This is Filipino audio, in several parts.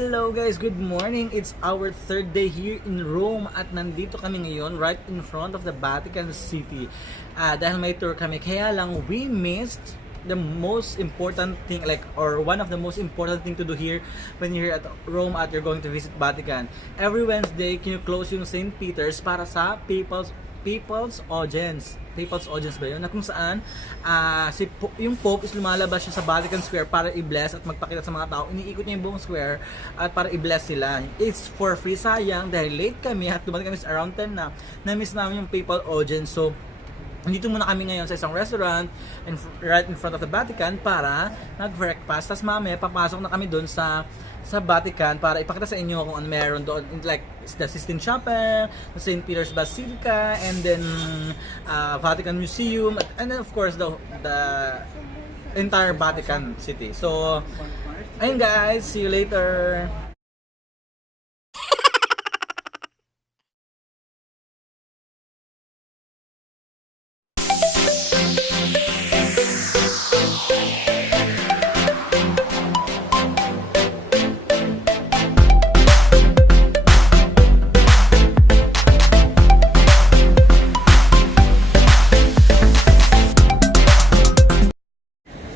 Hello guys, good morning. It's our third day here in Rome at nandito kami ngayon right in front of the Vatican City. Dahil may tour kami, kaya lang we missed the most important thing, or one of the most important thing to do here when you're here at Rome at you're going to visit Vatican. Every Wednesday, kinu-close yung St. Peter's para sa people's audience ba yun? Na kung saan yung Pope is lumalabas siya sa Vatican Square para i-bless at magpakita sa mga tao. Iniikot niya yung buong square at para i-bless sila. It's for free. Sayang dahil late kami at dumating kami sa around 10 na miss namin yung people audience. So nandito muna kami ngayon sa isang restaurant right in front of the Vatican para nag-breakfast. Tapos mamaya papasok na kami doon sa Vatican para ipakita sa inyo kung ano meron doon, like the Sistine Chapel, the St. Peter's Basilica, and then Vatican Museum, and then of course the entire Vatican City. So ayun guys, see you later.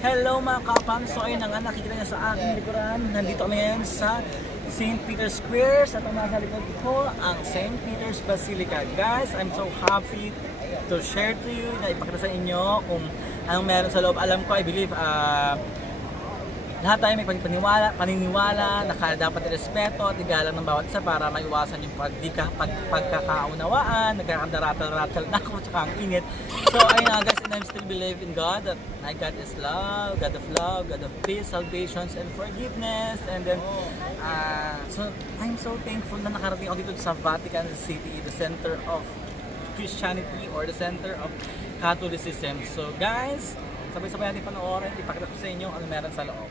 Hello mga kapam, so ayun na nga, nakikita niya sa aking likuran. Nandito kami ngayon sa St. Peter's Square. Sa itong nasa likod ko, ang St. Peter's Basilica. Guys, I'm so happy to share to you, na ipakita sa inyo kung anong meron sa loob. Alam ko, I believe, lahat tayo may paniniwala, dapat irespeto at igalang ng bawat isa para maiwasan yung pagkakaunawaan, nagkakandaratal-ratal na ako, tsaka ang init. So ayun nga guys, and I still believe in God, that my God is love, God of peace, salvation, and forgiveness. And then, so I'm so thankful na nakarating ako dito sa Vatican City, the center of Christianity or the center of Catholicism. So guys, sabay-sabay natin panoorin, ipakita ko sa inyo ano meron sa loob.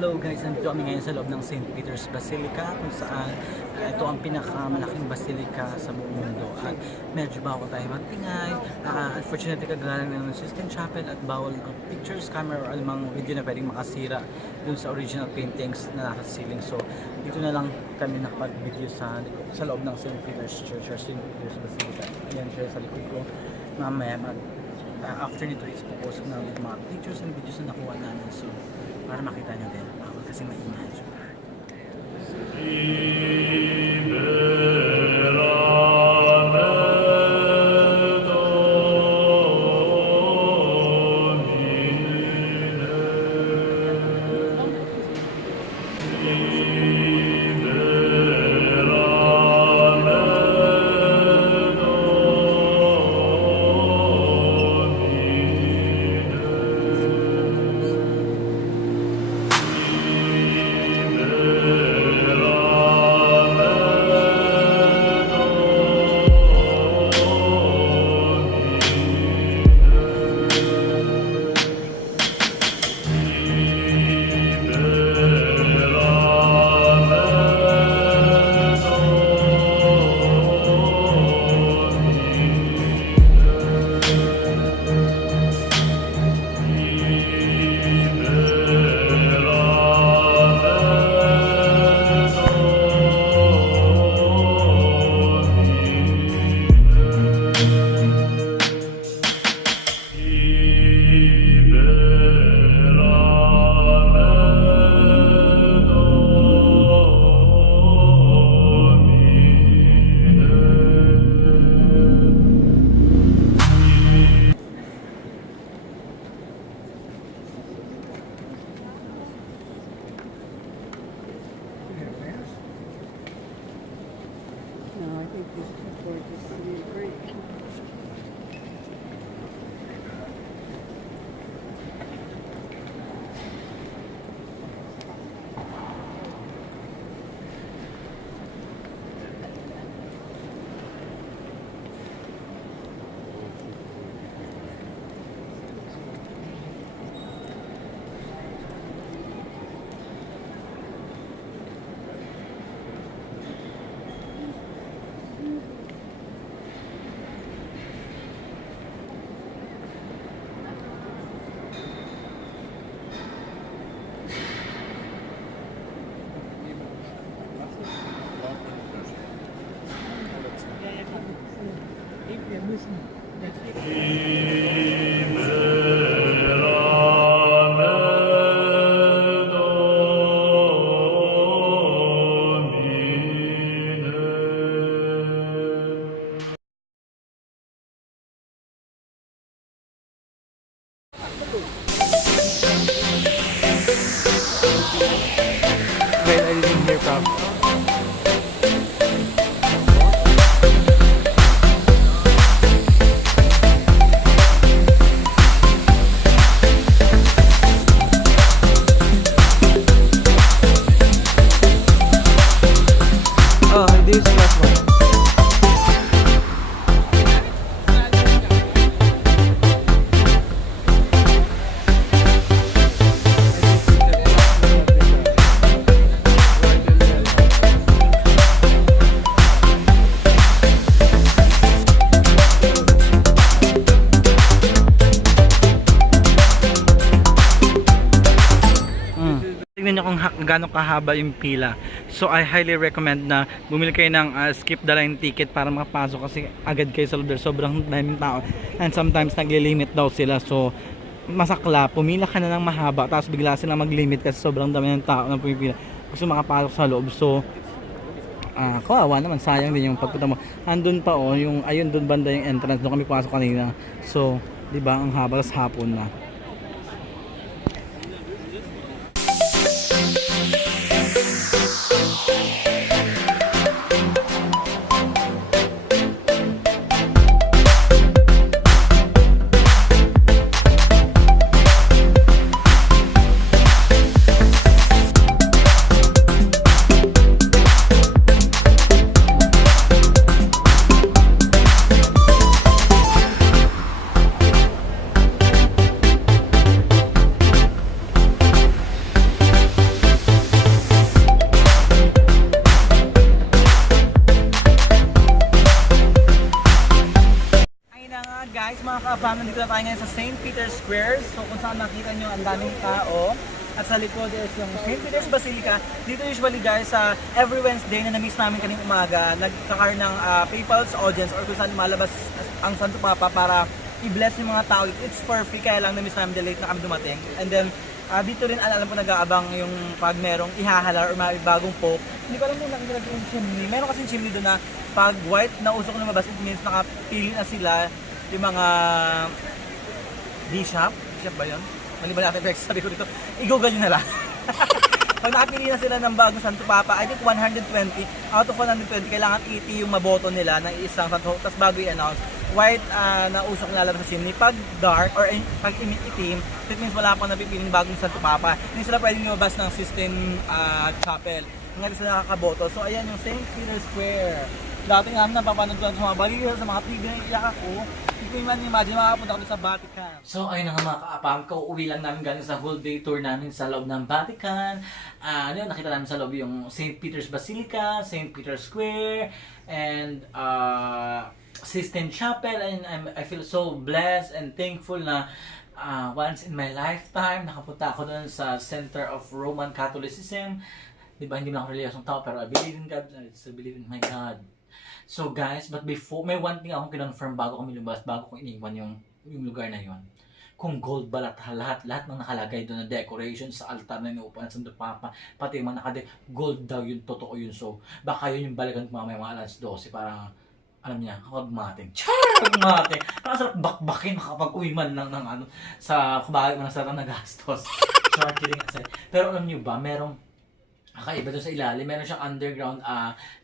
Hello guys, nandito kami ngayon sa loob ng St. Peter's Basilica kung saan ito ang pinakamalaking basilika sa buong mundo at medyo bawal tayo magpingay. Unfortunately, kagalang ng Sistine Chapel at bawal ang pictures, camera or alamang video na pwedeng makasira dun sa original paintings na nasa ceiling. So dito na lang kami nakapag-video sa loob ng St. Peter's Church or St. Peter's Basilica. Ayan siya sa likod ko. Mamaya after nito is popost na ulit mga pictures and videos na nakuha namin. So para makita nyo din. Bawal kasi maingay. Well, I didn't hear from. Oh, this is the last one. Tingnan nyo kung gaano kahaba yung pila. So I highly recommend na bumili kayo ng skip the line ticket para makapasok kasi agad kayo sa loob. Sobrang daming tao and sometimes nagli-limit daw sila. So masakla, pumila ka na ng mahaba tapos bigla silang mag-limit kasi sobrang dami ng tao na pumipila gusto makapasok sa loob. So kawawa naman, sayang din yung pagpunta mo. Andun pa yung ayun dun banda yung entrance doon kami pasok kanina. So 'di ba ang haba sa hapon na. kaapam, nandito na tayo ngayon sa St. Peter's Square. So kung saan makita nyo, ang daming tao. At sa likod is yung St. Peter's Basilica. Dito usually guys, every Wednesday na na-miss namin kaning umaga, nagkakar ng People's Audience or kung saan malabas ang Santo Papa para i-bless yung mga tao. It's for free, kaya lang na-miss namin, late na kami dumating. And then, dito rin alam po nag-aabang yung pag merong ihahalar or may bagong pope. Hindi ko alam kung nakikita yung chimney. Meron kasing chimney doon na pag white na usok na lumabas, it means nakapili na sila yung mga bishop. Bishop ba yun? Mali ba natin sabi ko dito? I-google nyo na lang. Pag nakapili na sila ng bagong Santo Papa, I think 120 out of 120, kailangan 80 yung maboto nila ng isang Santo. Tapos bago i-announce, white na usok na lalabas sa chimney. Pag dark or pag itim, it means wala pang napipiling bagong Santo Papa. Hindi sila pwedeng lumabas ng system chapel. Ngayon sila nakakaboto. So ayan yung St. Peter's Square. Dati nga napapanood ko sa mga balita, sa mga TV, iyak ako. Hindi ko imagine makapunta ako sa Vatican. So ayun na nga mga kaapam, kauwi lang namin galing sa whole day tour namin sa loob ng Vatican. Nakita namin sa loob yung St. Peter's Basilica, St. Peter's Square, and Sistine Chapel. And I feel so blessed and thankful na once in my lifetime nakapunta ako doon sa Center of Roman Catholicism. Diba, hindi na ako relihiyosong tao, pero I believe in God, I still believe in my God. So guys, but before, may one thing akong kinonfirm bago kami lumabas, bago ko iniwan yung lugar na yon. Kung gold ba lahat ng nakalagay doon na decoration sa altar na Upuan ng Santo Papa, pati yung mga gold daw yun, totoo yun. So, baka yun yung balikan ko mamaya mga alas 12 para, alam niya, kapag mating. Mating. Nakasarap bakbakin, makapag-uwi man lang ng ano, sa kubahit mo na sarap na gastos. Sure, kidding kasi. Pero alam niyo ba, merong kakaiba doon sa ilalim, meron siyang underground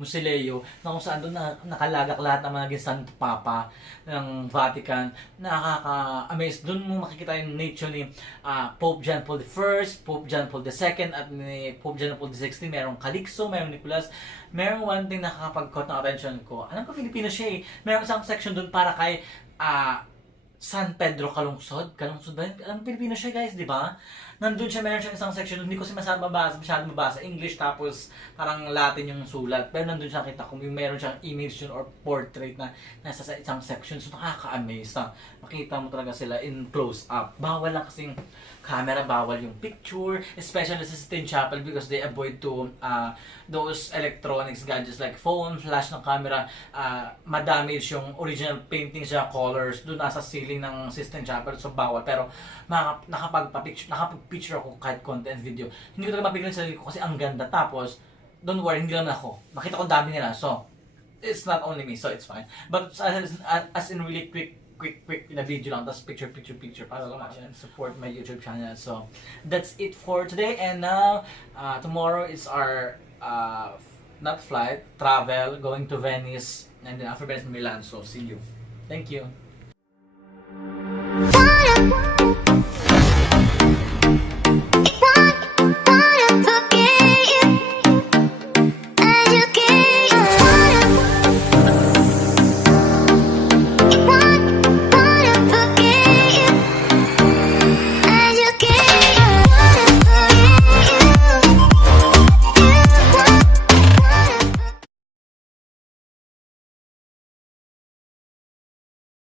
musileo na kung saan doon nakalagak lahat ng mga Santo Papa ng Vatican. Nakaka-amaze. Doon mo makikita yung nature ni Pope John Paul I, Pope John Paul II, at ni Pope John Paul XVI. Merong Calixto, merong Nicolas. Merong one thing na nakakapag-caught ng attention ko. Alam ko, Filipino siya eh. Meron isang section doon para kay San Pedro Calungsod ba yun? Alam mo, Pilipino siya guys, di ba? Nandun siya, meron siyang isang section, hindi ko siya masyado mabasa English, tapos parang Latin yung sulat. Pero nandun siya kita kung meron siyang image yun or portrait na nasa sa isang section. So nakaka-amaze na makita mo talaga sila in close up. Bawal lang kasing camera, bawal yung picture, especially sa Sistine Chapel because they avoid to those electronics gadgets like phone, flash ng camera, madamage yung original paintings siya, colors, doon nasa ceiling ng Sistine Chapel, so bawal. Pero nakapag-picture ako kahit content video. Hindi ko talaga mapigil sa sarili ko kasi ang ganda. Tapos, don't worry, hindi lang ako. Makita ko dami nila, so it's not only me, so it's fine. But as in really quick na video lang, tapos picture para lang support my YouTube channel. So that's it for today, and now tomorrow is our not flight, travel, going to Venice, and then after Venice, Milan. So see you. Thank you.